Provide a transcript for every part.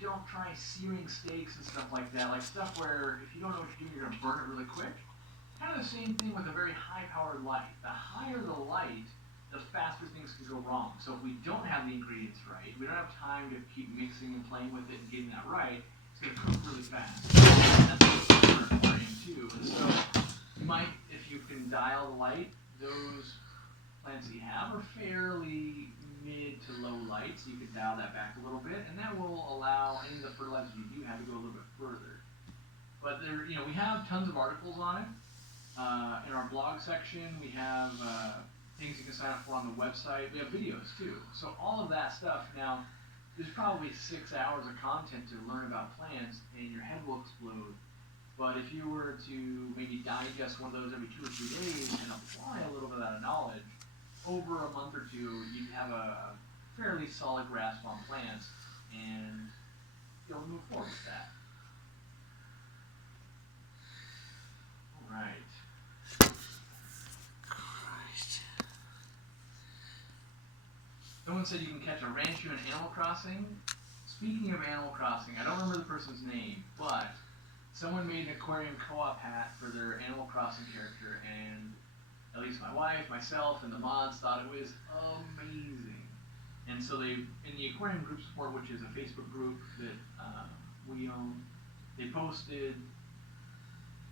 you don't try searing steaks and stuff like that, like stuff where if you don't know what you're doing, you're gonna burn it really quick. Kind of the same thing with a very high-powered light. The higher the light, the faster things can go wrong. So if we don't have the ingredients right, we don't have time to keep mixing and playing with it and getting that right, it's going to cook really fast. And that's what we're aquarium too. And so you might, if you can dial the light, those plants that you have are fairly mid to low light, so you can dial that back a little bit, and that will allow any of the fertilizers you do have to go a little bit further. But there, we have tons of articles on it. In our blog section, we have things you can sign up for on the website. We have videos too. So all of that stuff. Now, there's probably 6 hours of content to learn about plants, and your head will explode. But if you were to maybe digest one of those every 2 or 3 days and apply a little bit of that knowledge, over a month or two, you'd have a fairly solid grasp on plants and be able to move forward with that. All right. Someone said you can catch a Ranchu in Animal Crossing. Speaking of Animal Crossing, I don't remember the person's name, but someone made an aquarium co-op hat for their Animal Crossing character, and at least my wife, myself, and the mods thought it was amazing. And so they, in the Aquarium Group Support, which is a Facebook group that we own, they posted,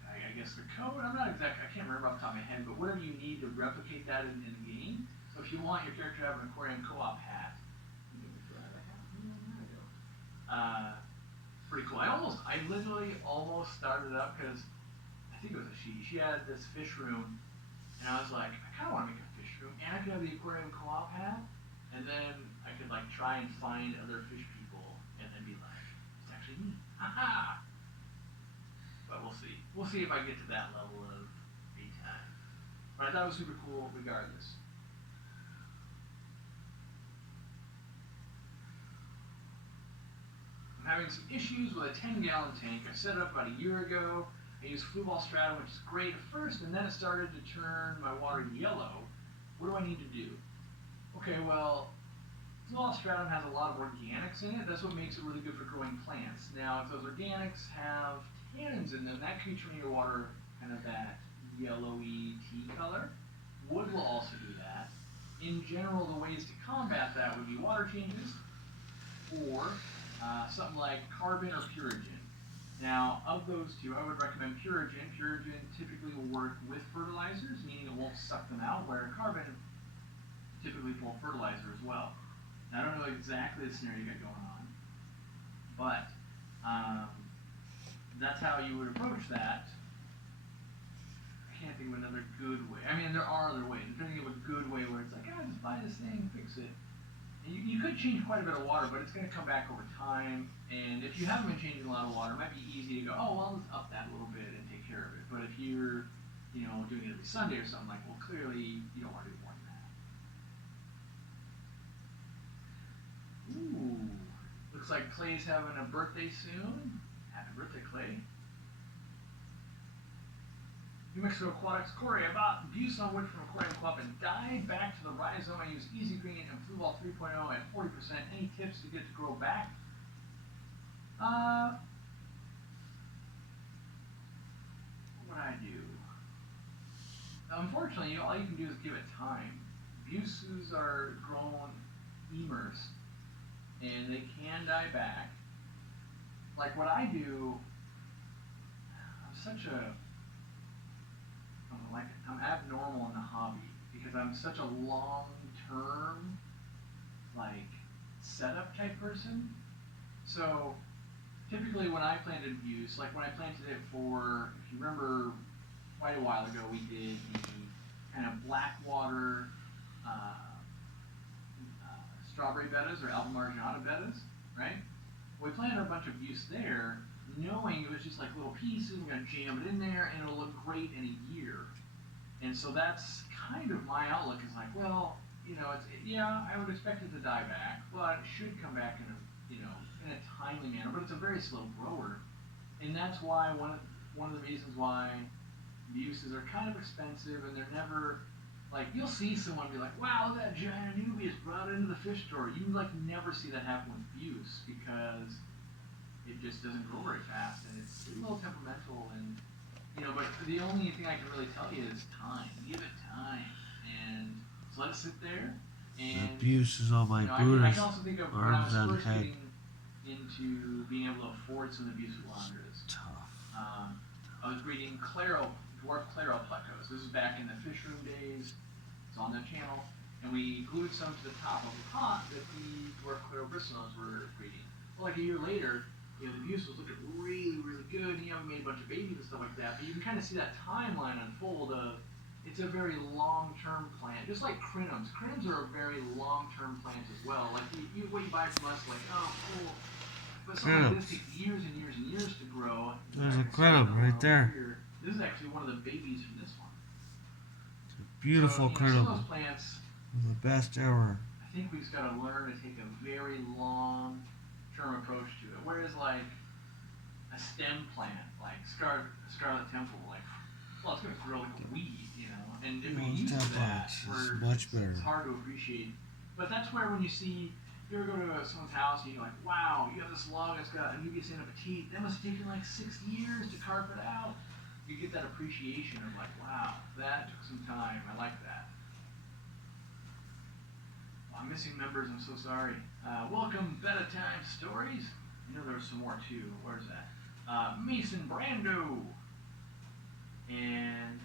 I guess the code, I can't remember off the top of my head, but whatever you need to replicate that in the game. So if you want your character to have an aquarium co-op hat, pretty cool. I literally almost started up because I think it was a she. She had this fish room, and I was like, I kind of want to make a fish room, and I could have the aquarium co-op hat, and then I could like try and find other fish people, and then be like, it's actually me. Haha! But we'll see. We'll see if I get to that level of big time. But I thought it was super cool regardless. I'm having some issues with a 10-gallon tank. I set it up about a year ago. I used Fluval Stratum, which is great at first, and then it started to turn my water yellow. What do I need to do? Okay, well, Fluval Stratum has a lot of organics in it. That's what makes it really good for growing plants. Now, if those organics have tannins in them, that can turn your water kind of that yellowy tea color. Wood will also do that. In general, the ways to combat that would be water changes, or something like carbon or Purigen. Now, of those two, I would recommend Purigen. Purigen typically will work with fertilizers, meaning it won't suck them out, where carbon typically pull fertilizer as well. Now, I don't know exactly the scenario you got going on, but that's how you would approach that. I can't think of another good way. I mean, there are other ways. Depending on a good way where it's like, just buy this thing, fix it. You could change quite a bit of water, but it's going to come back over time. And if you haven't been changing a lot of water, it might be easy to go, let's up that a little bit and take care of it. But if you're, doing it every Sunday or something, well, clearly you don't want to do more than that. Ooh, looks like Clay's having a birthday soon. Happy birthday, Clay. New Mexico Aquatics, Corey, I bought Buse on wood from Aquarium Club and died back to the rhizome. I use Easy Green and Fluval 3.0 at 40%. Any tips to get to grow back? What would I do? Unfortunately, all you can do is give it time. Buses are grown immersed, and they can die back. Like what I do, I'm abnormal in the hobby because I'm such a long-term, setup type person. So typically when I planted Buse, like when I planted it for, if you remember, quite a while ago, we did the kind of Blackwater strawberry bettas or Albumarginata bettas, right? We planted a bunch of Buse there, knowing it was just like little pieces. We're gonna jam it in there, and it'll look great in a year. And so that's kind of my outlook. Is like, well, I would expect it to die back, but it should come back in a timely manner. But it's a very slow grower, and that's why one of the reasons why Buses are kind of expensive, and they're never like, you'll see someone be like, wow, look at that giant Anubias brought into the fish store. You never see that happen with Buse because just doesn't grow very fast, and it's a little temperamental, and but the only thing I can really tell you is time. Give it time, and just let it sit there. The And abuse is on my I booter's can also think of when I arms was and first head. getting into being able to afford some of the abuse Laundras. Tough. I was breeding dwarf Claro plecos. This is back in the fish room days. It's on the channel, and we glued some to the top of the pot that the dwarf Claro bristlenose were breeding. Well, like a year later, the abuse was looking really, really good. And, we made a bunch of babies and stuff like that. But you can kind of see that timeline unfold of it's a very long-term plant, just like crinums. Crinums are a very long-term plant as well. Like what you buy from us, like cool. But something like this takes years and years and years to grow. There's a crinum right there. Here. This is actually one of the babies from this one. It's a beautiful crinum. Some of those plants, the best ever. I think we just got to learn to take a very long-term approach to it. Whereas like a stem plant, like Scarlet Temple, like, well, it's going to grow like a weed, and if we use that, it's much better. It's hard to appreciate. But that's where when you see, you ever go to someone's house and you're like, wow, you have this log that's got Anubias Santa Petite, that must have taken like 6 years to carve it out. You get that appreciation of like, wow, that took some time. I like that. Well, I'm missing members, I'm so sorry. Welcome, Beta Time Stories. There was some more too. Where's that? Mason Brando. And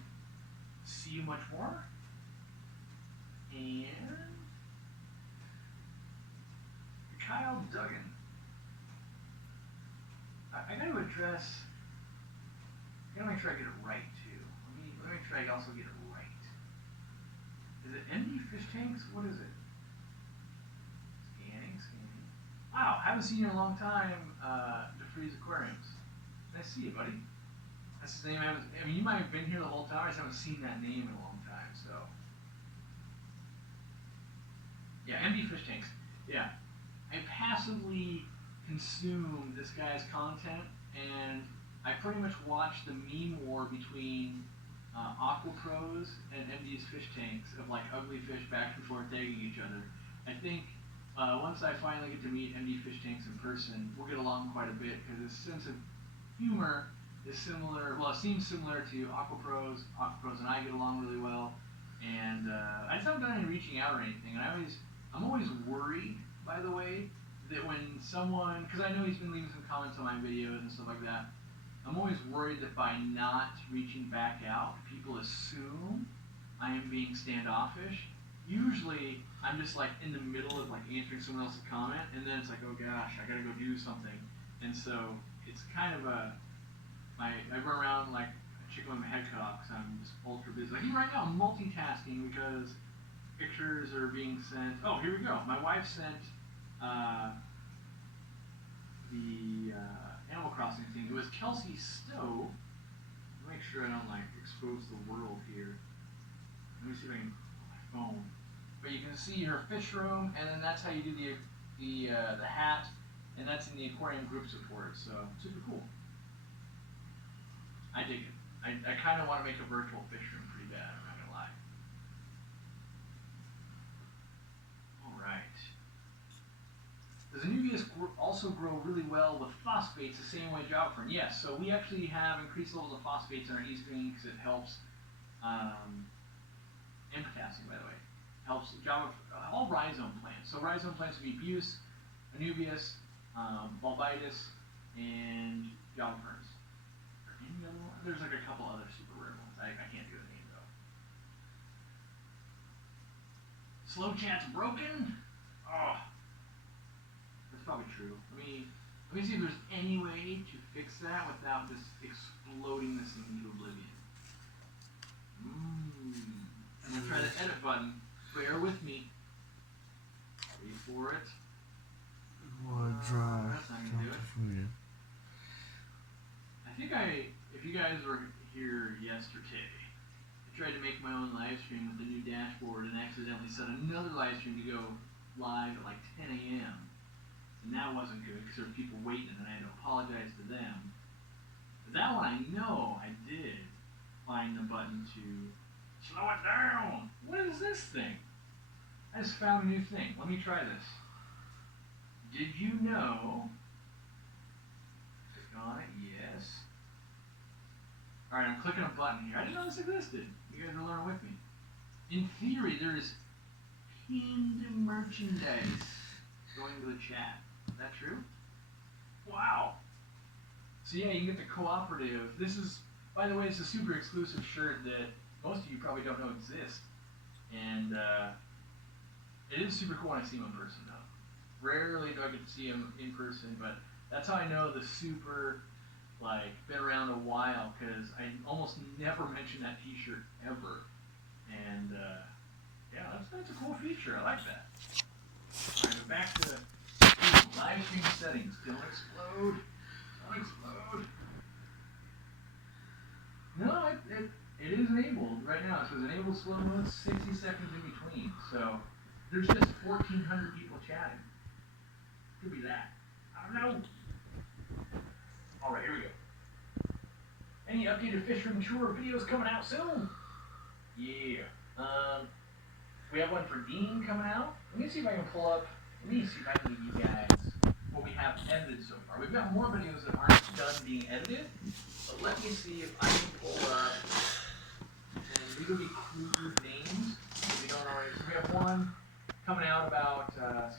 see you much more. And Kyle Duggan. I gotta address. I gotta make sure I get it right too. Let me make sure I also get it right. Is it MD Fish Tanks? What is it? Scanning. Wow, haven't seen you in a long time. DeFreeze Aquariums. Nice to see you, buddy. That's his name. You might have been here the whole time. I just haven't seen that name in a long time. So, yeah, MD Fish Tanks. Yeah, I passively consume this guy's content, and I pretty much watch the meme war between Aqua Pros and MD's Fish Tanks of like ugly fish back and forth tagging each other. I think once I finally get to meet MD Fish Tanks in person, we'll get along quite a bit because his sense of humor is similar. Well, it seems similar to Aqua Pros. Aqua Pros and I get along really well, and I just haven't done any reaching out or anything. And I'm always worried, by the way, that when someone, because I know he's been leaving some comments on my videos and stuff like that, I'm always worried that by not reaching back out, people assume I am being standoffish. Usually, I'm just like in the middle of like answering someone else's comment, and then it's like, oh gosh, I gotta go do something, and so it's kind of I run around like a chicken with my head cut off because I'm just ultra busy. Like even right now, I'm multitasking because pictures are being sent. Oh, here we go. My wife sent the Animal Crossing thing. It was Kelsey Stowe. Make sure I don't like expose the world here. Let me see if I can put my phone. But you can see her fish room, and then that's how you do the hat, and that's in the aquarium group support. So super cool. I dig it. I kind of want to make a virtual fish room pretty bad. I'm not gonna lie. All right. Does Anubias also grow really well with phosphates the same way Java Fern? Yes. So we actually have increased levels of phosphates in our E-screen because it helps. And potassium, by the way, helps Java all rhizome plants. So rhizome plants would be Buse, Anubias, Bulbitis, and Java Ferns. Any other one? There's like a couple other super rare ones. I can't do the name though. Slow chat's broken? Oh. That's probably true. Let me see if there's any way to fix that without just exploding this thing into oblivion. I'm gonna try the edit button. Bear with me. Wait for it. That's not gonna do it. I think if you guys were here yesterday, I tried to make my own live stream with the new dashboard and accidentally set another live stream to go live at like 10 a.m. And that wasn't good because there were people waiting and I had to apologize to them. But that one I know I did find the button to slow it down. What is this thing? I just found a new thing. Let me try this. Did you know Alright, I'm clicking a button here. I didn't know this existed. You guys are learning with me. In theory, there's pinned merchandise going to the chat. Is that true? Wow. So yeah, you can get the cooperative. This is, by the way, it's a super exclusive shirt that most of you probably don't know exists. And it is super cool when I see him in person, though. Rarely do I get to see him in person, but that's how I know the super, like, been around a while, because I almost never mention that t-shirt ever. And yeah, that's a cool feature. I like that. Alright, but back to live stream settings. Don't explode. Don't explode. No, it is enabled right now. It says enable slow mode, 60 seconds in between. So there's just 1,400 people chatting. Could be that. I don't know. Alright, here we go. Any updated Fish from Shore videos coming out soon? Yeah. We have one for Dean coming out. Let me see if I can pull up. Let me see if I can give you guys what we have edited so far. We've got more videos that aren't done being edited, but let me see if I can pull up. And these will be crude names if we don't already. So we have one